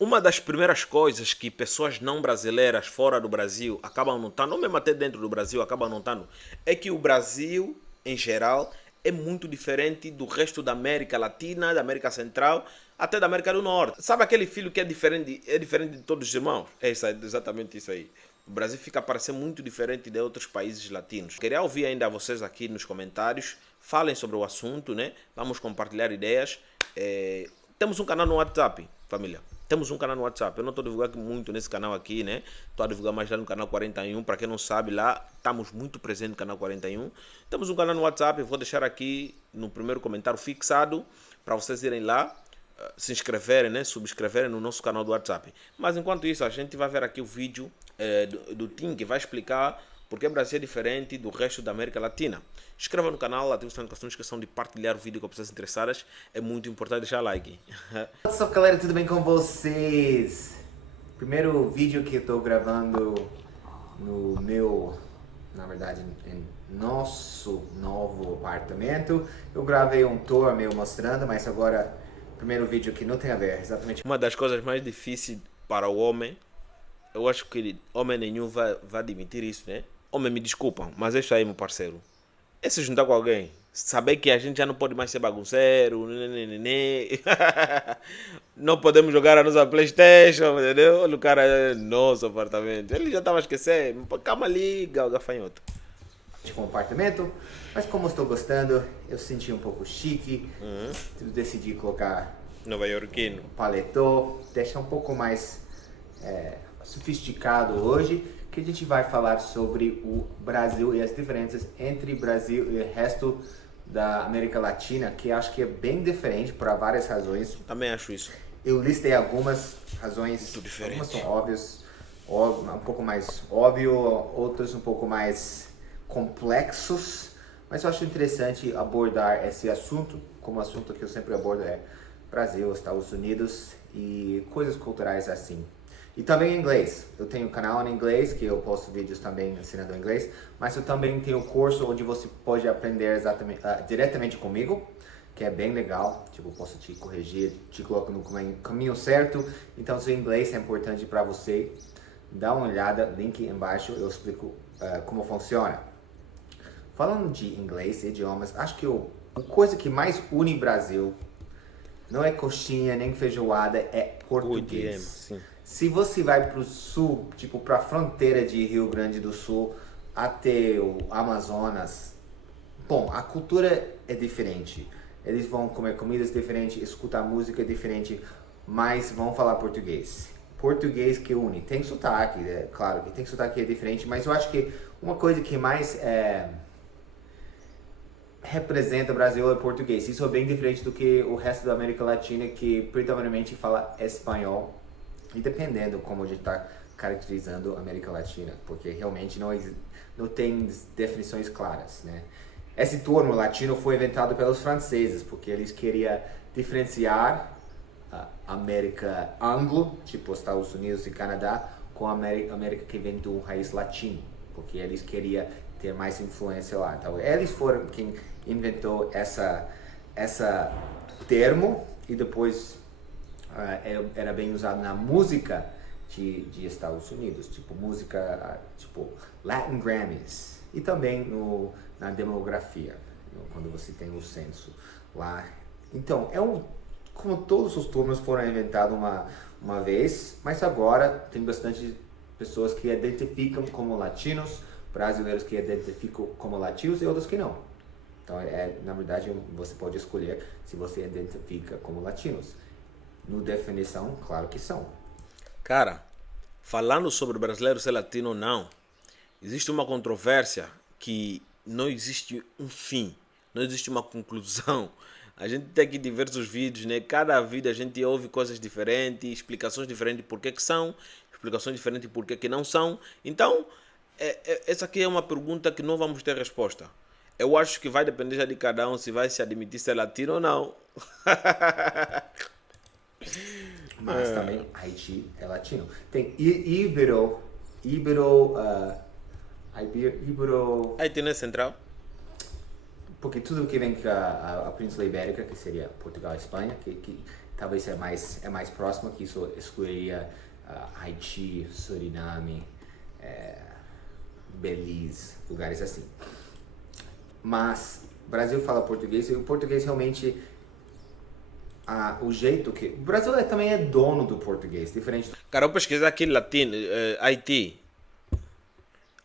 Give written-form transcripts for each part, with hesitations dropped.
Uma das primeiras coisas que pessoas não brasileiras fora do Brasil acabam notando, ou mesmo até dentro do Brasil acabam notando, é que o Brasil, em geral, é muito diferente do resto da América Latina, da América Central, até da América do Norte. Sabe aquele filho que é diferente de todos os irmãos? Exatamente isso aí. O Brasil fica a parecer muito diferente de outros países latinos. Queria ouvir ainda vocês aqui nos comentários. Falem sobre o assunto, né? Vamos compartilhar ideias. Temos um canal no WhatsApp, família. Temos um canal no WhatsApp. Eu não estou divulgando muito nesse canal aqui, né? Estou a divulgar mais lá no canal 41. Para quem não sabe, lá estamos muito presentes no canal 41. Temos um canal no WhatsApp. Eu vou deixar aqui no primeiro comentário fixado para vocês irem lá, se inscreverem, né? Subscreverem no nosso canal do WhatsApp. Mas enquanto isso, a gente vai ver aqui o vídeo do Tim, que vai explicar porque o Brasil é diferente do resto da América Latina. Inscreva no canal, ative o sininho, não esqueçam de partilhar o vídeo com pessoas interessadas. É muito importante deixar like. What's up, galera? Tudo bem com vocês? Primeiro vídeo que eu tô gravando no meu, na verdade, em nosso novo apartamento. Eu gravei um tour meu mostrando, mas agora, primeiro vídeo que não tem a ver, exatamente. Uma das coisas mais difíceis para o homem, eu acho que homem nenhum vai admitir isso, né? Homem, me desculpam, mas é isso aí, meu parceiro. É se juntar com alguém. Saber que a gente já não pode mais ser bagunceiro. Não podemos jogar a nossa Playstation, entendeu? Olha o cara no nosso apartamento. Ele já estava esquecendo. Calma ali, gafanhoto. Com o apartamento, mas como estou gostando, eu senti um pouco chique, eu decidi colocar Nova Yorkino. paletó, deixar um pouco mais sofisticado hoje, que a gente vai falar sobre o Brasil e as diferenças entre Brasil e o resto da América Latina, que acho que é bem diferente por várias razões. Também acho isso. Eu listei algumas razões, Muito diferente. algumas são óbvias, um pouco mais óbvio, outras um pouco mais complexos, mas eu acho interessante abordar esse assunto, como assunto que eu sempre abordo é Brasil, Estados Unidos e coisas culturais assim. E também em inglês. Eu tenho um canal em inglês, que eu posto vídeos também ensinando inglês, mas eu também tenho um curso onde você pode aprender exatamente, diretamente comigo, que é bem legal. Tipo, eu posso te corrigir, te coloco no caminho certo. Então, se o inglês é importante para você, dá uma olhada, link embaixo, eu explico como funciona. Falando de inglês, idiomas, acho que a coisa que mais une o Brasil não é coxinha nem feijoada, é português. Sim. Se você vai para o sul, tipo para a fronteira de Rio Grande do Sul até o Amazonas, bom, a cultura é diferente. Eles vão comer comidas diferentes, escutar música diferente, mas vão falar português. Português que une. Tem sotaque, claro que tem sotaque que é diferente, mas eu acho que uma coisa que mais representa o Brasil é português. Isso é bem diferente do que o resto da América Latina, que predominantemente fala espanhol. E dependendo como a gente está caracterizando a América Latina, porque realmente não tem definições claras, né? Esse termo latino foi inventado pelos franceses, porque eles queriam diferenciar a América anglo, tipo Estados Unidos e Canadá, com a América que vem do raiz latino, porque eles queriam ter mais influência lá. Então, eles foram quem inventou essa termo e depois era bem usado na música de Estados Unidos, tipo música, tipo Latin Grammys, e também na demografia, quando você tem o censo lá. Então, como todos os termos foram inventados uma vez, mas agora tem bastante pessoas que identificam como latinos, brasileiros que identificam como latinos e outros que não. Então, na verdade, você pode escolher se você identifica como latinos. No definição, claro que são. Cara, falando sobre brasileiro ser latino ou não, existe uma controvérsia que não existe um fim, não existe uma conclusão. A gente tem aqui diversos vídeos, né? Cada vídeo a gente ouve coisas diferentes, explicações diferentes por que são, explicações diferentes por que não são. Então, essa aqui é uma pergunta que não vamos ter resposta. Eu acho que vai depender já de cada um se vai se admitir ser latino ou não. Mas também Haiti é latino. Tem Ibero. Haiti não é central? Porque tudo que vem com a Península Ibérica, que seria Portugal e Espanha, que talvez é mais próximo, que isso excluiria Haiti, Suriname, Belize, lugares assim. Mas o Brasil fala português e o português realmente, o jeito que... O Brasil também é dono do português, diferente... Cara, eu pesquisei aqui latino, Haiti.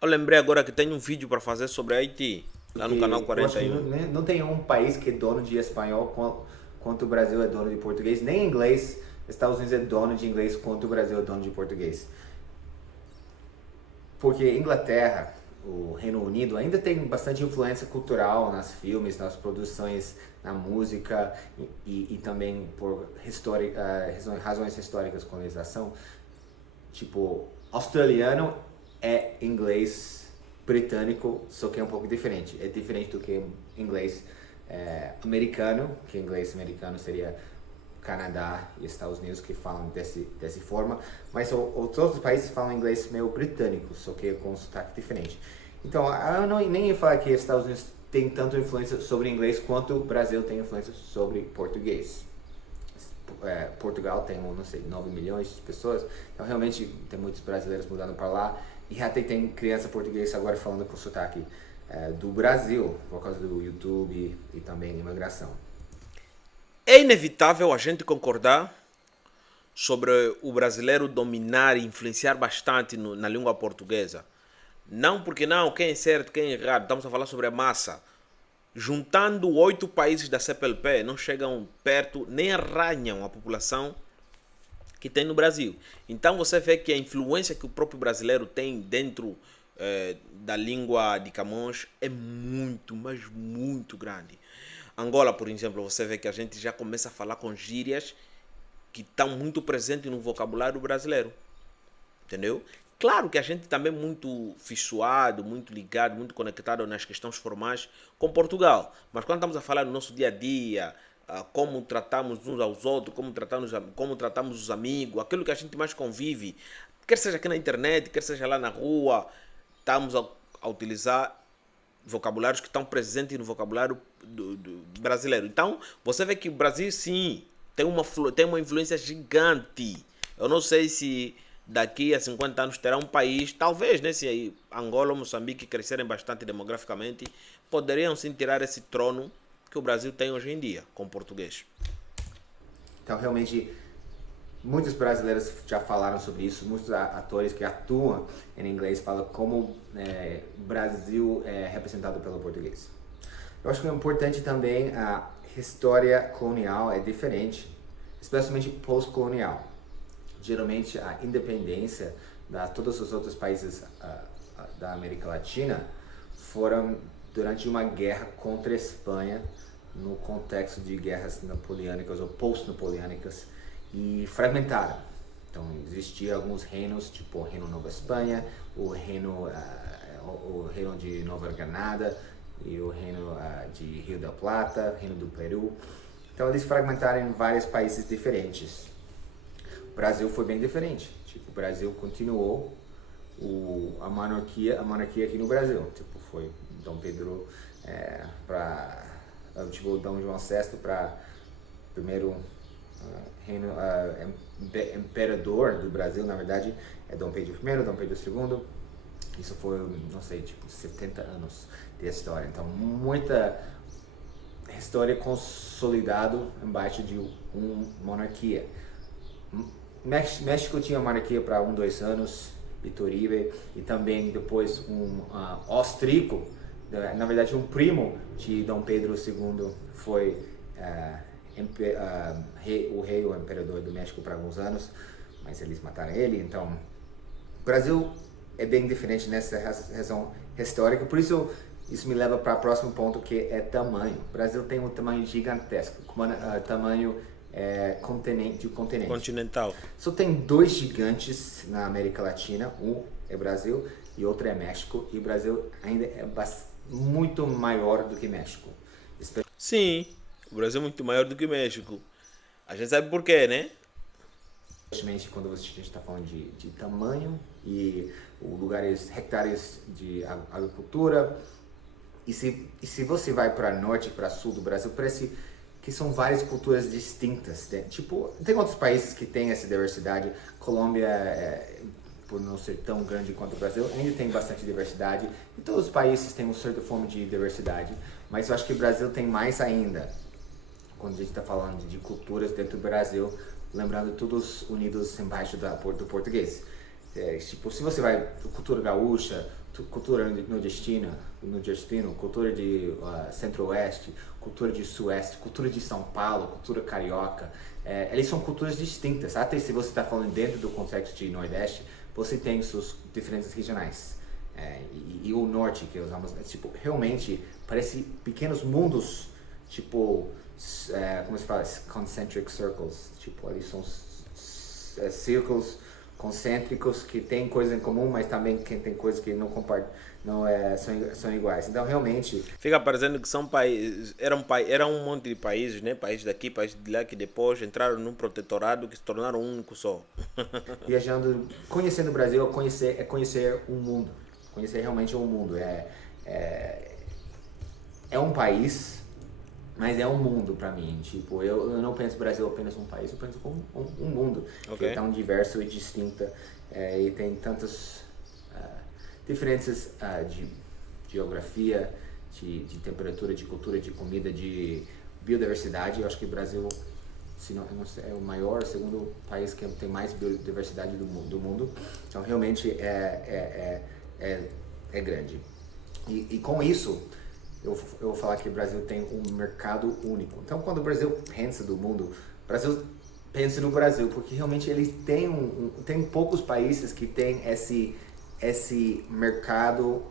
Eu lembrei agora que tem um vídeo para fazer sobre Haiti, lá no canal 41. Não tem um país que é dono de espanhol quanto o Brasil é dono de português, nem inglês. Estados Unidos é dono de inglês quanto o Brasil é dono de português. Porque Inglaterra, o Reino Unido, ainda tem bastante influência cultural nas filmes, nas produções, na música e também por razões históricas, colonização. Tipo, australiano é inglês britânico, só que é um pouco diferente. É diferente do que inglês americano, que inglês americano seria Canadá e Estados Unidos, que falam dessa forma, mas os outros países falam inglês meio britânico, só que com um sotaque diferente. Então, eu nem ia falar que os Estados Unidos tem tanta influência sobre inglês quanto o Brasil tem influência sobre português. Portugal tem, não sei, 9 milhões de pessoas, então realmente tem muitos brasileiros mudando para lá, e até tem criança portuguesa agora falando com sotaque do Brasil, por causa do YouTube e também imigração. É inevitável a gente concordar sobre o brasileiro dominar e influenciar bastante na língua portuguesa. Não porque não, quem é certo, quem é errado, estamos a falar sobre a massa. Juntando 8 países da CPLP, não chegam perto, nem arranham a população que tem no Brasil. Então você vê que a influência que o próprio brasileiro tem dentro da língua de Camões é muito, mas muito grande. Angola, por exemplo, você vê que a gente já começa a falar com gírias que estão muito presentes no vocabulário brasileiro. Entendeu? Claro que a gente também é muito fissuado, muito ligado, muito conectado nas questões formais com Portugal. Mas quando estamos a falar do nosso dia a dia, como tratamos uns aos outros, como tratamos os amigos, aquilo que a gente mais convive, quer seja aqui na internet, quer seja lá na rua, estamos a utilizar vocabulários que estão presentes no vocabulário do brasileiro. Então, você vê que o Brasil, sim, tem uma influência gigante. Eu não sei se daqui a 50 anos terá um país, talvez, né, se Angola ou Moçambique crescerem bastante demograficamente, poderiam sim tirar esse trono que o Brasil tem hoje em dia, com o português. Então, realmente, muitos brasileiros já falaram sobre isso, muitos atores que atuam em inglês falam como o Brasil é representado pelo português. Eu acho que é importante também a história colonial é diferente, especialmente pós-colonial. Geralmente a independência de todos os outros países da América Latina foram durante uma guerra contra a Espanha, no contexto de guerras napoleônicas ou pós-napoleônicas, e fragmentaram. Então existiam alguns reinos, tipo o Reino Nova Espanha, o reino de Nova Granada e o reino de Rio da Plata, o reino do Peru. Então eles fragmentaram em vários países diferentes. O Brasil foi bem diferente. Tipo, o Brasil continuou a monarquia aqui no Brasil. Tipo, foi Dom Pedro Dom João VI para primeiro reino imperador do Brasil, na verdade, é Dom Pedro I, Dom Pedro II. Isso foi, não sei, tipo 70 anos de história. Então, muita história consolidada embaixo de uma monarquia. México tinha monarquia para 2 anos, Iturbide, e também depois um austríaco, na verdade um primo de Dom Pedro II foi o rei ou imperador do México por alguns anos, mas eles mataram ele. Então, o Brasil é bem diferente nessa razão histórica, por isso me leva para o próximo ponto, que é tamanho. O Brasil tem um tamanho gigantesco, tamanho continental. Só tem 2 gigantes na América Latina, um é Brasil e outro é México, e o Brasil ainda é muito maior do que México. Sim, o Brasil é muito maior do que o México. A gente sabe por quê, né? Especialmente quando a gente está falando de tamanho e lugares, hectares de agricultura. E se você vai para norte e para sul do Brasil, parece que são várias culturas distintas. Tem outros países que têm essa diversidade. Colômbia, por não ser tão grande quanto o Brasil, ainda tem bastante diversidade. E todos os países têm uma certa forma de diversidade. Mas eu acho que o Brasil tem mais ainda. Quando a gente está falando de culturas dentro do Brasil, lembrando todos unidos embaixo do português. Se você vai cultura gaúcha, cultura nordestina, cultura de centro-oeste, cultura de sueste, cultura de São Paulo, cultura carioca, eles são culturas distintas. Até se você está falando dentro do contexto de nordeste, você tem suas diferenças regionais. E o norte que usamos, realmente parece pequenos mundos, como se fala, concentric circles, eles são círculos concêntricos que têm coisas em comum, mas também tem coisas que não são iguais. Então, realmente... Fica parecendo que são países... Era um monte de países, né? Países daqui, países de lá, que depois entraram num protetorado que se tornaram um único só. Viajando, conhecendo o Brasil, é conhecer o mundo. Conhecer realmente o mundo. É um país, mas é um mundo para mim. Eu não penso o Brasil apenas um país, eu penso como um mundo que é tão diverso e distinto, e tem tantas diferenças de geografia, de temperatura, de cultura, de comida, de biodiversidade. Eu acho que o Brasil, se não é o maior, segundo país que tem mais biodiversidade do mundo. Então realmente é grande. E com isso eu vou falar que o Brasil tem um mercado único. Então, quando o Brasil pensa do mundo, o Brasil pensa no Brasil, porque realmente eles tem poucos países que têm esse mercado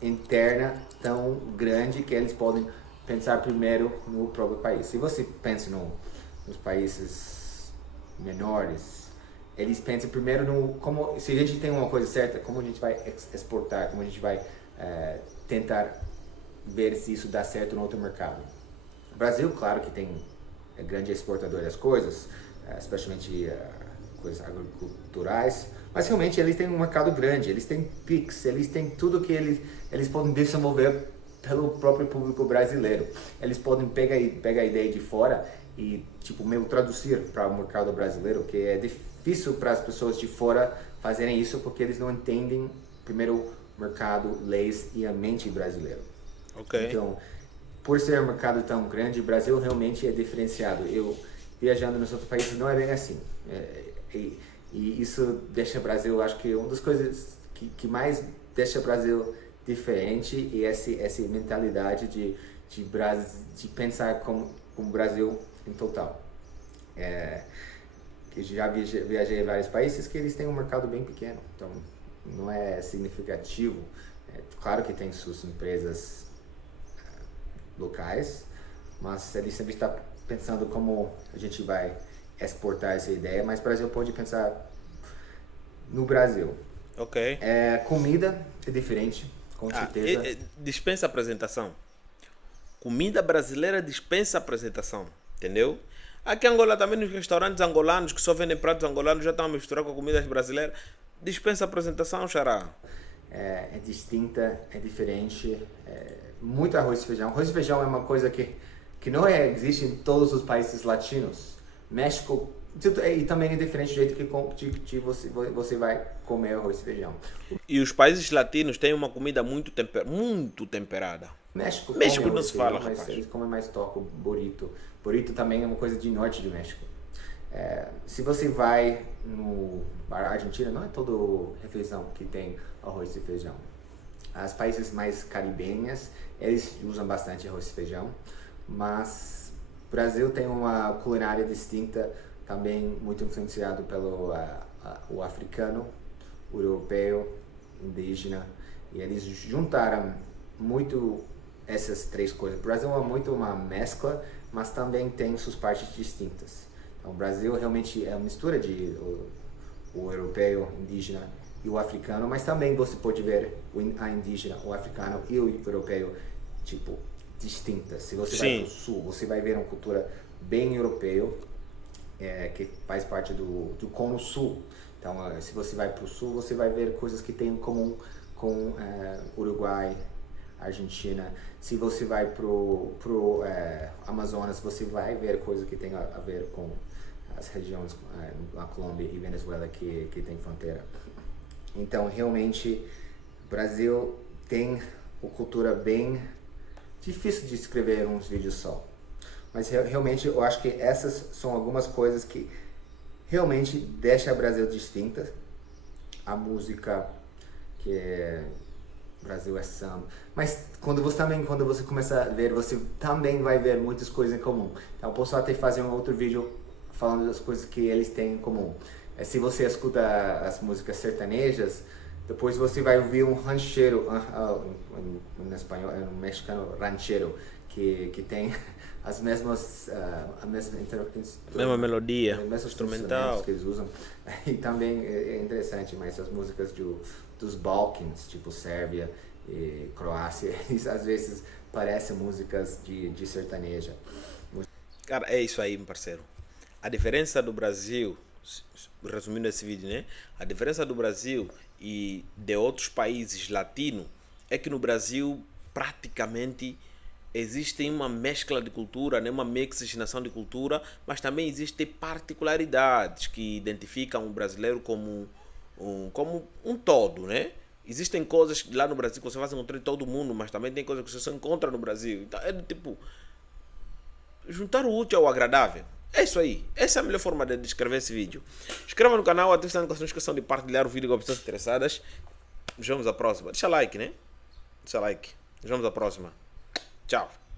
interno tão grande que eles podem pensar primeiro no próprio país. Se você pensa nos países menores, eles pensam primeiro se a gente tem uma coisa certa, como a gente vai exportar, como a gente vai tentar ver se isso dá certo no outro mercado. O Brasil, claro que é grande exportador das coisas, especialmente coisas agriculturais, mas realmente eles têm um mercado grande, eles têm PIX, eles têm tudo que eles podem desenvolver pelo próprio público brasileiro. Eles podem pegar a ideia de fora e traduzir para o mercado brasileiro, que é difícil para as pessoas de fora fazerem isso porque eles não entendem primeiro o mercado, leis e a mente brasileira. Então, por ser um mercado tão grande, o Brasil realmente é diferenciado. Eu, viajando nos outros países, não é bem assim. E isso deixa o Brasil, acho que uma das coisas que mais deixa o Brasil diferente é essa mentalidade de pensar como o Brasil em total. Que já viajei em vários países que eles têm um mercado bem pequeno, então não é significativo. Claro que tem suas empresas locais, mas ele sempre está pensando como a gente vai exportar essa ideia, mas o Brasil pode pensar no Brasil. Comida é diferente, com certeza. Dispensa apresentação. Comida brasileira dispensa apresentação, entendeu? Aqui em Angola também, nos restaurantes angolanos que só vendem pratos angolanos já estão a misturar com comidas brasileiras. Dispensa apresentação, xará. É distinta, é diferente, muito arroz e feijão. Arroz e feijão é uma coisa que não existe em todos os países latinos. México, e também é diferente do jeito que você vai comer arroz e feijão. E os países latinos têm uma comida muito temperada. México não se fala, mas rapaz. eles comem mais taco, burrito. Burrito também é uma coisa de norte do México. Se você vai na Argentina, não é todo refeição que tem arroz e feijão. Os países mais caribenhos, eles usam bastante arroz e feijão, mas o Brasil tem uma culinária distinta, também muito influenciado pelo o africano, o europeu, indígena, e eles juntaram muito essas três coisas. O Brasil é muito uma mescla, mas também tem suas partes distintas. Então, o Brasil realmente é uma mistura de o europeu, indígena e o africano, mas também você pode ver a indígena, o africano e o europeu, distintas. Se você vai para o sul, você vai ver uma cultura bem europeu, que faz parte do Cono Sul. Então, se você vai para o sul, você vai ver coisas que têm em comum com Uruguai, Argentina. Se você vai pro Amazonas, você vai ver coisas que tem a ver com as regiões na Colômbia e Venezuela que tem fronteira. Então, realmente, o Brasil tem uma cultura bem difícil de escrever uns vídeos só. Mas realmente eu acho que essas são algumas coisas que realmente deixam o Brasil distinta. A música, que é Brasil é samba. Mas quando você começa a ver, você também vai ver muitas coisas em comum. Então eu posso até fazer um outro vídeo falando das coisas que eles têm em comum. Se você escuta as músicas sertanejas, depois você vai ouvir um ranchero, em espanhol, um mexicano ranchero, que tem as mesmas, a mesma melodia, instrumental que eles usam. E também é interessante, mas as músicas dos Balkans, tipo Sérvia e Croácia, eles às vezes parecem músicas de sertaneja. Cara, é isso aí, meu parceiro. A diferença do Brasil, resumindo esse vídeo, né? A diferença do Brasil e de outros países latinos é que no Brasil praticamente existe uma mescla de cultura, né? Uma mixigenação de cultura, mas também existem particularidades que identificam o brasileiro como um todo, né? Existem coisas lá no Brasil que você vai encontrar em todo mundo, mas também tem coisas que você só encontra no Brasil. Então é tipo juntar o útil ao agradável. É isso aí. Essa é a melhor forma de descrever esse vídeo. Inscreva no canal, ative a notificação, não esqueçam de partilhar o vídeo com pessoas interessadas. Nos vemos à próxima. Deixa like, né? Deixa like. Nos vemos à próxima. Tchau.